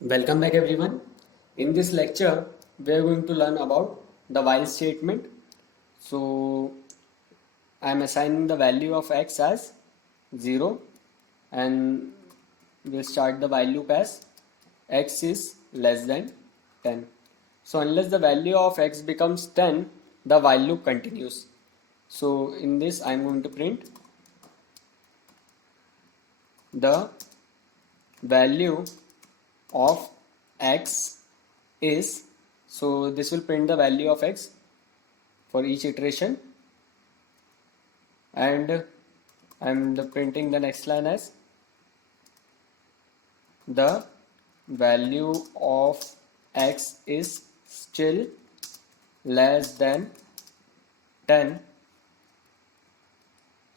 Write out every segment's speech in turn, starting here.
Welcome back everyone. In this lecture, we are going to learn about the while statement. So, I am assigning the value of x as 0 and we'll start the while loop as x is less than 10. So, unless the value of x becomes 10, the while loop continues. So, in this, I am going to print the value of x is, so this will print the value of x for each iteration, and I'm printing the next line as the value of x is still less than 10,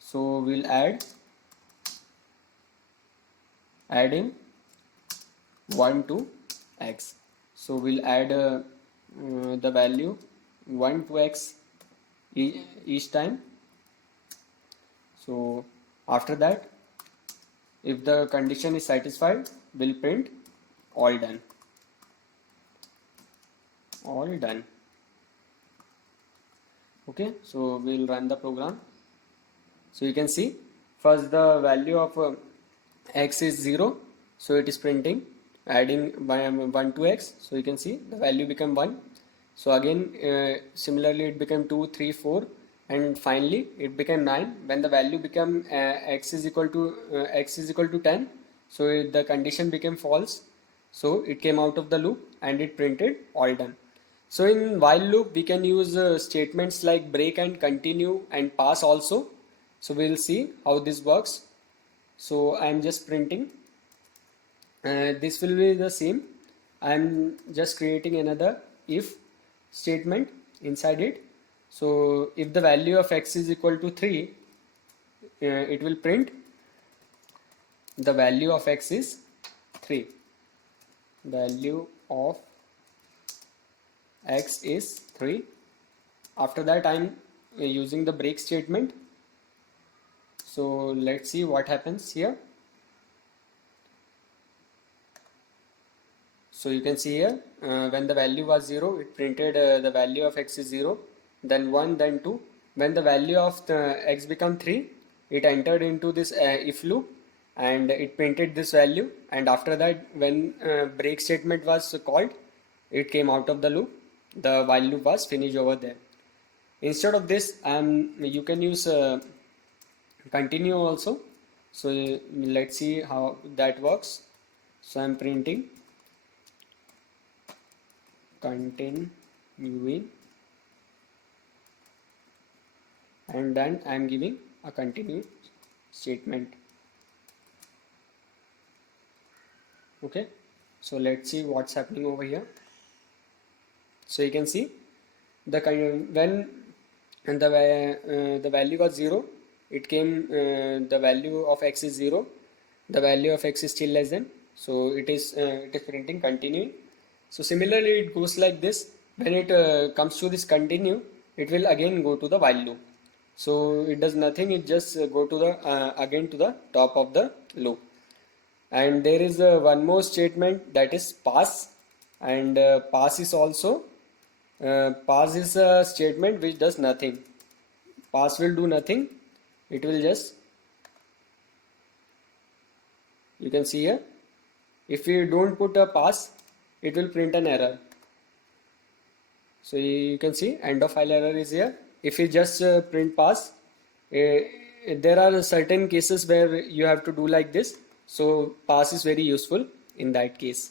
so we'll adding 1 to x. So we'll add the value 1 to x each time. So after that, if the condition is satisfied, we'll print all done. All done. Okay, so we'll run the program. So you can see first the value of x is 0, so it is printing, adding 1 to x, so you can see the value become 1. So again similarly it became 2, 3, 4, and finally it became 9. When the value became x is equal to 10, so the condition became false, so it came out of the loop and it printed all done. So in while loop we can use statements like break and continue and pass also. So we'll see how this works. So I'm just printing, this will be the same. I'm just creating another if statement inside it. So if the value of x is equal to 3, it will print the value of x is 3. Value of x is 3. After that I'm using the break statement. So let's see what happens here. So you can see here when the value was 0, it printed the value of x is 0, then 1, then 2. When the value of the x become 3, it entered into this if loop and it printed this value, and after that when break statement was called, it came out of the loop. The while loop was finished over there. Instead of this, you can use continue also. So let's see how that works. So I'm printing continuing, and then I'm giving a continue statement. Okay, so let's see what's happening over here. So you can see the when the value was 0, it came the value of x is 0, the value of x is still less than, so it is printing continuing. So similarly it goes like this. When it comes to this continue, it will again go to the while loop. So it does nothing, it just go to the again to the top of the loop. And there is one more statement, that is pass, and pass is also pass is a statement which does nothing. Pass will do nothing, it will just, you can see here, if you don't put a pass, it will print an error. So you can see end of file error is here. If you just print pass, there are certain cases where you have to do like this. So pass is very useful in that case.